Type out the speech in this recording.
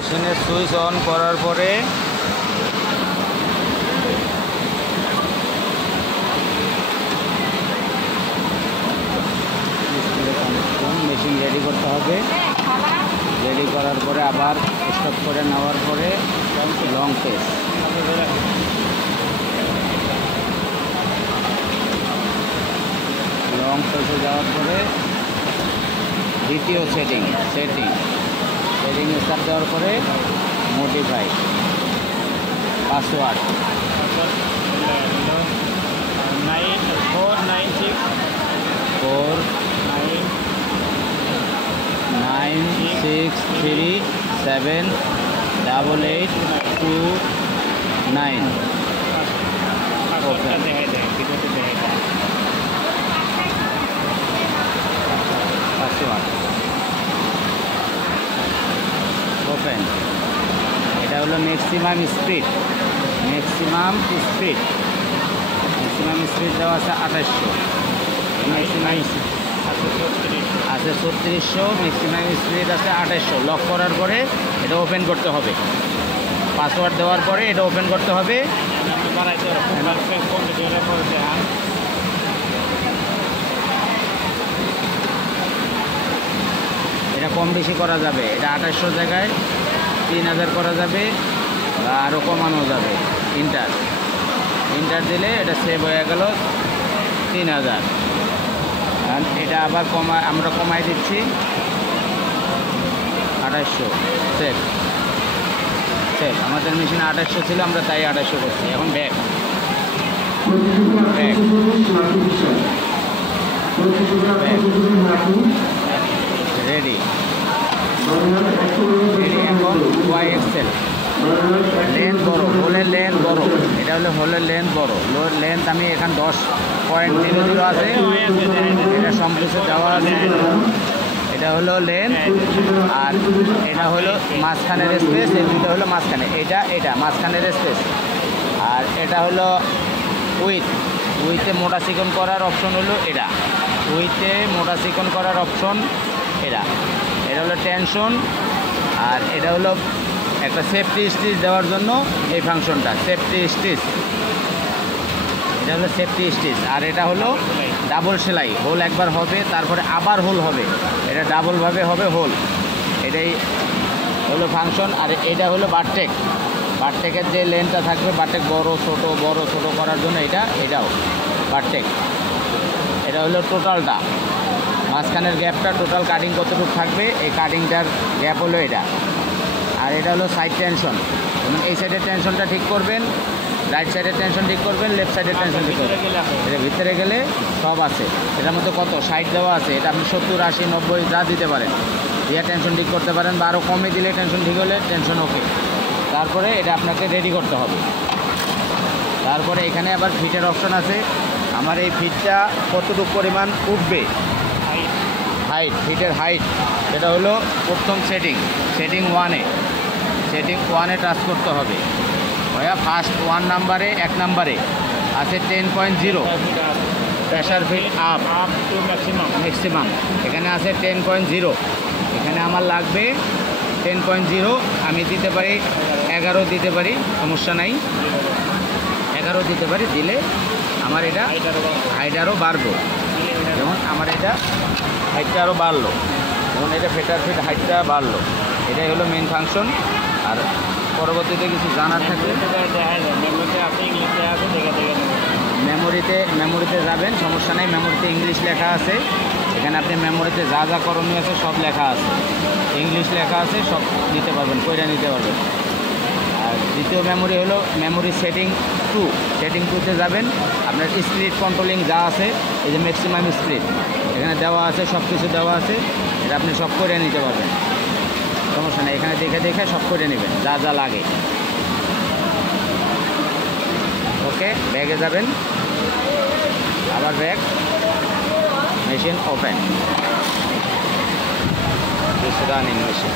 মেশিনের switch on করার পরে মেশিন রেডি করতে হবে। রেডি করার পরে আবার স্টপ করে নেওয়ার পরে লং পেস, লং পেসে যাওয়ার পরে দ্বিতীয় সেটিং স্টার্ট দেওয়ার পরে মডিফাই পাসওয়ার্ড 49637888229 পাসওয়ার্ড ওপেন। এটা হলো ম্যাক্সিমাম স্পিড দেওয়া আছে 2800, ম্যাক্সিমাম আছে 3600, ম্যাক্সিমাম স্পিড আছে 2800। লক করার পরে এটা ওপেন করতে হবে, পাসওয়ার্ড দেওয়ার পরে এটা ওপেন করতে হবে। এটা কম বেশি করা যাবে, এটা 2800 জায়গায় 3000 করা যাবে বা আরও কমানো যাবে। ইন্টার দিলে এটা সেভ হয়ে গেল 3000। আর এটা আবার আমরা কমাই দিচ্ছি 2800। সেভ আমাদের মেশিনে 2800 ছিল, আমরা তাই 2800 করছি। এখন ব্যাক রেডি। এখন ওয়াই এক্সেল লেন্থ বড়, হোলের লেন্থ বড়। এটা হলো হোলের লেন্থ বড়। লেন্থ আমি এখানে 10.00 আছে, এটা সম্পূর্ণ দেওয়া আছে। এটা হলো লেন্থ আর এটা হলো মাঝখানের স্পেস, এই দুটো হলো মাঝখানে, এটা মাঝখানের স্পেস। আর এটা হলো উইথে মোটা চিকন করার অপশন হলো এটা, উইথে মোটা চিকন করার অপশন এটা হলো টেনশন। আর এটা হলো একটা সেফটি স্টিচ দেওয়ার জন্য এই ফাংশনটা, সেফটি স্টিচ। এটা হলো সেফটি স্টিচ। আর এটা হলো ডাবল সেলাই, হোল একবার হবে তারপরে আবার হোল হবে, এটা ডাবলভাবে হবে হোল। এটাই হলো ফাংশন। আর এটা হলো বারটেকের যে লেনটা থাকবে, বারটেক বড় ছোট করার জন্য এটাও বারটেক। এটা হলো টোটালটা, মাঝখানের গ্যাপটা টোটাল কাটিং কতটুকু থাকবে, এই কাটিংটার গ্যাপ হলো এটা। আর এটা হলো সাইড টেনশন, যেমন এই সাইডের টেনশনটা ঠিক করবেন, রাইট সাইডের টেনশন ঠিক করবেন, লেফট সাইডের টেনশন ঠিক করবেন। এটা ভিতরে গেলে সব আছে, এটার মধ্যে কত 60 দেওয়া আছে, এটা আপনি 70, 80, 90 যা দিতে পারেন, দিয়ে টেনশন ঠিক করতে পারেন, বা আরও কমে দিলে টেনশন ঠিক হলে টেনশন ওকে। তারপরে এটা আপনাকে রেডি করতে হবে। তারপরে এখানে আবার ফিটের অপশন আছে। আমার এই ফিটটা কতটুকু পরিমাণ উঠবে, ফিটের হাইট, এটা হলো প্রথম সেটিং 1-এ টাচ করতে হবে। ভাইয়া ফার্স্ট 1 নাম্বারে 1 নাম্বারে আছে 10.0 pressure fit up to maximum, এখানে আছে 10.0। এখানে আমার লাগবে 10.0, আমি দিতে পারি 11 দিতে পারি, সমস্যা নাই, 11 দিতে পারি। দিলে আমার এটা হাইট আরও বাড়বো, যেমন আমার এটা হাইটটা আরও বাড়লো, যেমন এটা ফেটার ফিট হাইটটা বাড়লো। এটাই হলো মেন ফাংশন। আর পরবর্তীতে কিছু জানার থাকলে মেমোরিতে যাবেন, সমস্যা নেই। মেমোরিতে ইংলিশ লেখা আছে, এখানে আপনি মেমোরিতে যা যা করণীয় আছে সব লেখা আছে, ইংলিশ লেখা আছে, সব নিতে পারবেন, কইরা নিতে পারবেন। আর দ্বিতীয় মেমোরি হলো মেমোরি সেটিং 2তে যাবেন। আপনার স্পিড কন্ট্রোলিং যা আছে, এই যে ম্যাক্সিমাম স্পিড এখানে দেওয়া আছে, সব কিছু দেওয়া আছে, এটা আপনি সব করে নিতে পারবেন, সমস্যা নেই। এখানে দেখে সব করে নেবেন যা যা লাগে। ওকে, ব্যাগে যাবেন, আবার bag, machine open, running machine.